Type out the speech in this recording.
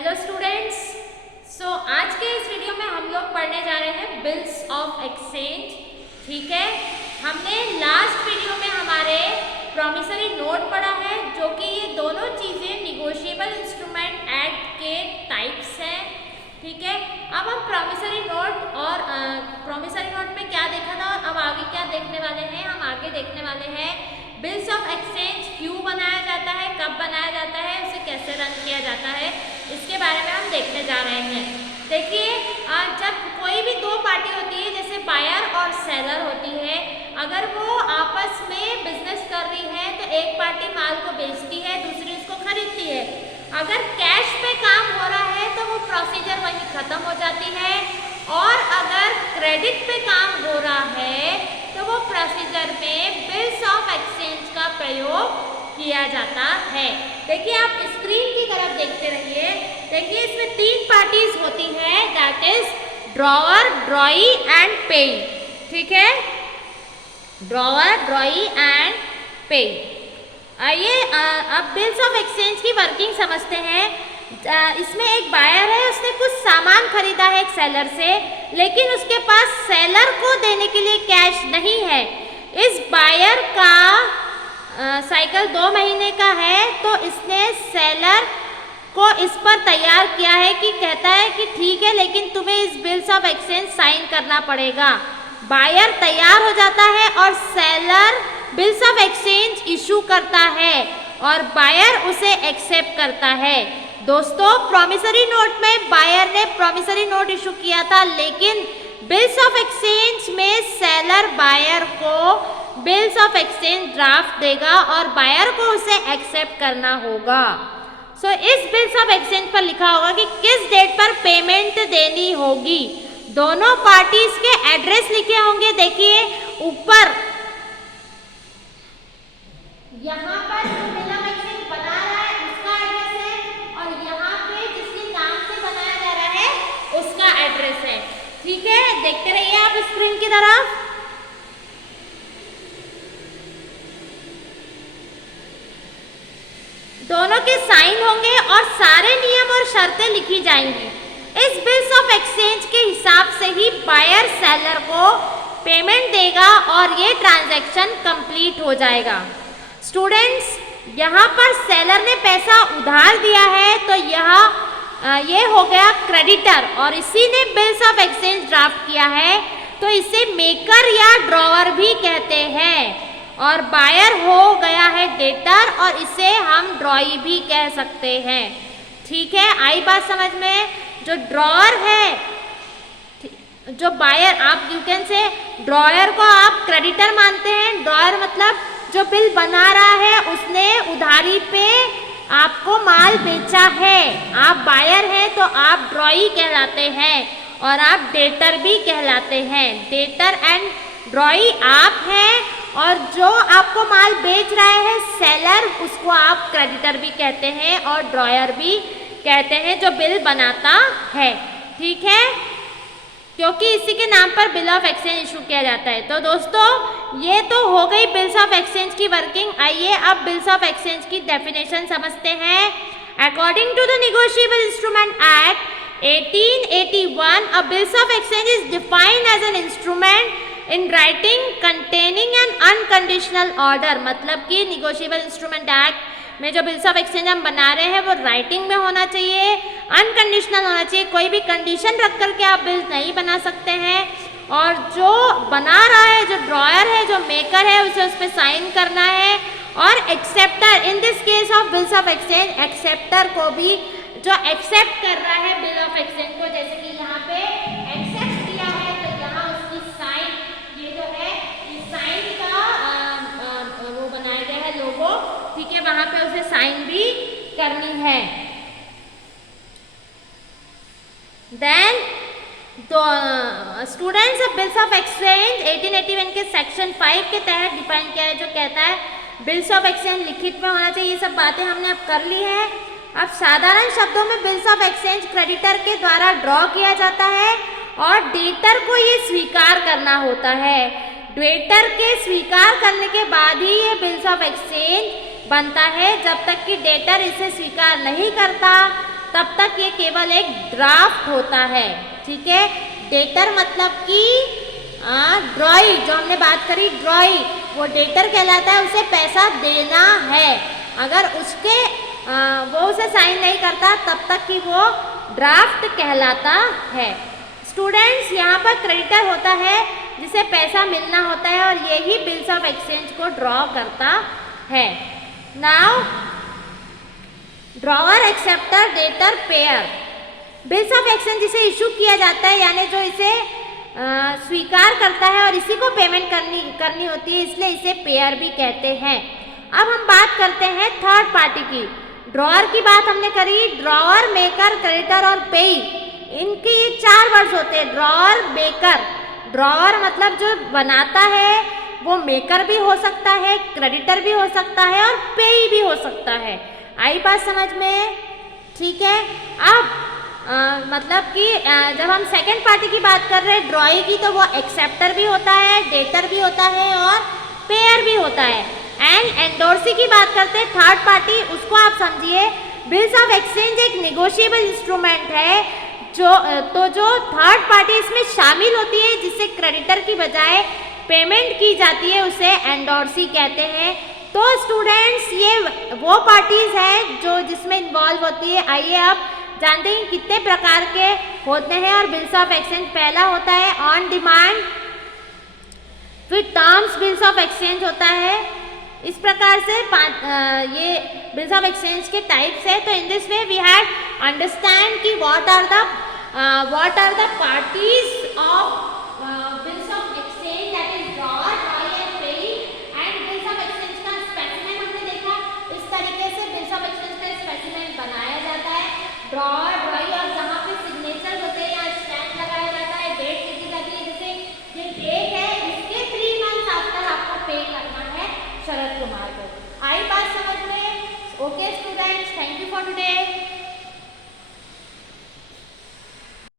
Hello students. आज के इस वीडियो में हम लोग पढ़ने जा रहे हैं बिल्स ऑफ एक्सचेंज। ठीक है, हमने लास्ट वीडियो में हमारे प्रॉमिसरी नोट पढ़ा है, जो कि ये दोनों चीज़ें निगोशिएबल इंस्ट्रूमेंट एक्ट के टाइप्स हैं। ठीक है, अब हम प्रॉमिसरी नोट और प्रॉमिसरी नोट में क्या देखा था और अब आगे क्या देखने वाले हैं। हम आगे देखने वाले हैं बिल्स ऑफ एक्सचेंज क्यों बनाया जाता है, कब बनाया जाता है, उसे कैसे रन किया जाता है, इसके बारे में हम देखने जा रहे हैं। देखिए, जब कोई भी दो पार्टी होती है, जैसे बायर और सेलर होती है, अगर वो आपस में बिजनेस कर रही है तो एक पार्टी माल को बेचती है, दूसरी उसको खरीदती है। अगर कैश पे काम हो रहा है तो वो प्रोसीजर वहीं ख़त्म हो जाती है, और अगर क्रेडिट पे काम हो रहा है तो वो प्रोसीजर में बिल्स ऑफ एक्सचेंज का प्रयोग किया जाता है। देखिए, आप स्क्रीन की तरफ देखते रहिए। देखिए, इसमें तीन पार्टीज होती हैं, that is drawer, drawee and पेई। ठीक है, ड्रॉअर, ड्रॉई एंड पेई। आइए अब बिल्स ऑफ एक्सचेंज की वर्किंग समझते हैं। इसमें एक बायर है, उसने कुछ सामान खरीदा है एक सेलर से, लेकिन उसके पास सेलर को देने के लिए कैश नहीं है। इस बायर का साइकिल 2 महीने का है, तो इसने सेलर को इस पर तैयार किया है कि कहता है कि ठीक है, लेकिन तुम्हें इस बिल्स ऑफ एक्सचेंज साइन करना पड़ेगा। बायर तैयार हो जाता है और seller bills of exchange issue करता है और बायर उसे एक्सेप्ट करता है। दोस्तों, प्रॉमिसरी नोट में बायर ने प्रॉमिसरी नोट इशू किया था, लेकिन बिल्स ऑफ एक्सचेंज में सेलर बायर को बिल्स ऑफ एक्सचेंज ड्राफ्ट देगा और बायर को उसे एक्सेप्ट करना होगा। इस बिल्स ऑफ एक्सचेंज पर लिखा होगा कि किस डेट पर पेमेंट देनी होगी। दोनों पार्टीज के एड्रेस लिखे होंगे। देखिए, ऊपर यहाँ पर जो बिल ऑफ एक्सचेंज बना रहा है उसका एड्रेस है, और यहाँ पे जिसके नाम से बनाया जा रहा है उसका एड्रेस है। ठीक है, देखते रहिए आप स्क्रीन की तरफ। दोनों के साइन होंगे और सारे नियम और शर्तें लिखी जाएंगी। इस बिल्स ऑफ एक्सचेंज के हिसाब से ही बायर सेलर को पेमेंट देगा और ये ट्रांजैक्शन कंप्लीट हो जाएगा। स्टूडेंट्स, यहाँ पर सेलर ने पैसा उधार दिया है, तो ये हो गया क्रेडिटर, और इसी ने बिल्स ऑफ एक्सचेंज ड्राफ्ट किया है, तो इसे मेकर या ड्रॉअर भी कहते हैं। और बायर हो गया है डेटर, और इसे हम ड्रॉई भी कह सकते हैं। ठीक है, आई बात समझ में। जो ड्रॉअर है, जो बायर, आप यू कैन से ड्रॉअर को आप क्रेडिटर मानते हैं। ड्रॉअर मतलब जो बिल बना रहा है, उसने उधारी पे आपको माल बेचा है। आप बायर हैं तो आप ड्रॉई कहलाते हैं, और आप डेटर भी कहलाते हैं। डेटर एंड ड्रॉई आप हैं, और जो आपको माल बेच रहा है सेलर, उसको आप क्रेडिटर भी कहते हैं और ड्रॉयर भी कहते हैं, जो बिल बनाता है। ठीक है, क्योंकि इसी के नाम पर बिल ऑफ एक्सचेंज इशू किया जाता है। तो दोस्तों, ये तो हो गई बिल्स ऑफ एक्सचेंज की वर्किंग। आइए अब बिल्स ऑफ एक्सचेंज की डेफिनेशन समझते हैं। According to the negotiable instrument act 1881, a bills of exchange is defined as an instrument in writing containing an unconditional order. मतलब कि निगोशिएबल इंस्ट्रूमेंट एक्ट में जो बिल्स ऑफ एक्सचेंज हम बना रहे हैं वो राइटिंग में होना चाहिए, अनकंडीशनल होना चाहिए। कोई भी कंडीशन रख करके आप बिल्स नहीं बना सकते हैं, और जो बना रहा है, जो ड्रॉयर है, जो मेकर है, उसे उस पर साइन करना है। और acceptor, in this case of bills of exchange, acceptor को भी, जो एक्सेप्ट कर रहा है बिल ऑफ एक्सचेंज को, जैसे कि यहाँ पे एक्सेप्ट किया है, तो यहाँ उसकी साइन, ये जो है इस साइन का वो बनाया गया है लोगो। ठीक है, वहां पे उसे साइन भी करनी है। Then students, bills of exchange 1881 के सेक्शन 5 के तहत डिफाइन किया है, जो कहता है बिल्स ऑफ एक्सचेंज लिखित में होना चाहिए। ये सब बातें हमने अब कर ली है। अब साधारण शब्दों में बिल्स ऑफ एक्सचेंज क्रेडिटर के द्वारा ड्रॉ किया जाता है, और डेटर को ये स्वीकार करना होता है। डेटर के स्वीकार करने के बाद ही ये बिल्स ऑफ एक्सचेंज बनता है। जब तक कि डेटर इसे स्वीकार नहीं करता, तब तक ये केवल एक ड्राफ्ट होता है, ठीक है। डेटर मतलब कि ड्रॉई, जो हमने बात करी ड्रॉई, वो डेटर कहलाता है, उसे पैसा देना है। अगर उसके वो उसे साइन नहीं करता तब तक कि वो ड्राफ्ट कहलाता है। स्टूडेंट्स, यहाँ पर क्रेडिटर होता है जिसे पैसा मिलना होता है और यही बिल्स ऑफ एक्सचेंज को ड्रॉ करता है। Now drawer, acceptor, debtor, pair. Bills of exchange जिसे इशू किया जाता है, यानी जो इसे स्वीकार करता है और इसी को पेमेंट करनी होती है, इसलिए इसे पेयर भी कहते हैं। अब हम बात करते हैं थर्ड पार्टी की। ड्रॉअर की बात हमने करी, ड्रॉअर, मेकर, क्रेडिटर और पेई, इनके ये 4 वर्ड्स होते हैं। Drawer, maker. ड्रॉअर मतलब जो बनाता है, वो मेकर भी हो सकता है, क्रेडिटर भी हो सकता है और पेई भी हो सकता है। आई बात समझ में? ठीक है। अब मतलब कि जब हम सेकेंड पार्टी की बात कर रहे हैं ड्रॉई की, तो वो एक्सेप्टर भी होता है, डेटर भी होता है और पेयर भी होता है। एंड एंडोर्सी की बात करते हैं थर्ड पार्टी, उसको आप समझिए बिल्स ऑफ एक्सचेंज एक नेगोशिएबल इंस्ट्रूमेंट है, जो थर्ड पार्टी इसमें शामिल होती है, जिससे क्रेडिटर की बजाय पेमेंट की जाती है, उसे एंडोर्सी कहते हैं। तो स्टूडेंट्स, ये वो पार्टीज हैं जो जिसमें इन्वॉल्व होती है। आइए अब जानते हैं कितने प्रकार के होते हैं। और बिल्स ऑफ एक्सचेंज पहला होता है ऑन डिमांड, फिर टर्म्स बिल्स ऑफ एक्सचेंज होता है। इस प्रकार से ये बिल्स ऑफ एक्सचेंज के टाइप्स है। तो in this way we have understand कि what are the parties of bills of exchange, that is drawer, drawee and payee. And bills of exchange का स्पेसिमेन हमने देखा, इस तरीके से बिल्स ऑफ एक्सचेंज का स्पेसिमेन बनाया जाता है। ड्रॉअर, ड्रॉई, और जहाँ पे सिग्नेचर होते हैं या स्टैम्प लगाया जाता है, डेट लिखी जाती है, जैसे ये डेट है, इसके 3 मंथ्स आफ्टर आपको पे करना है शरद कुमार को। आई बात समझ में? Okay students, thank you for today.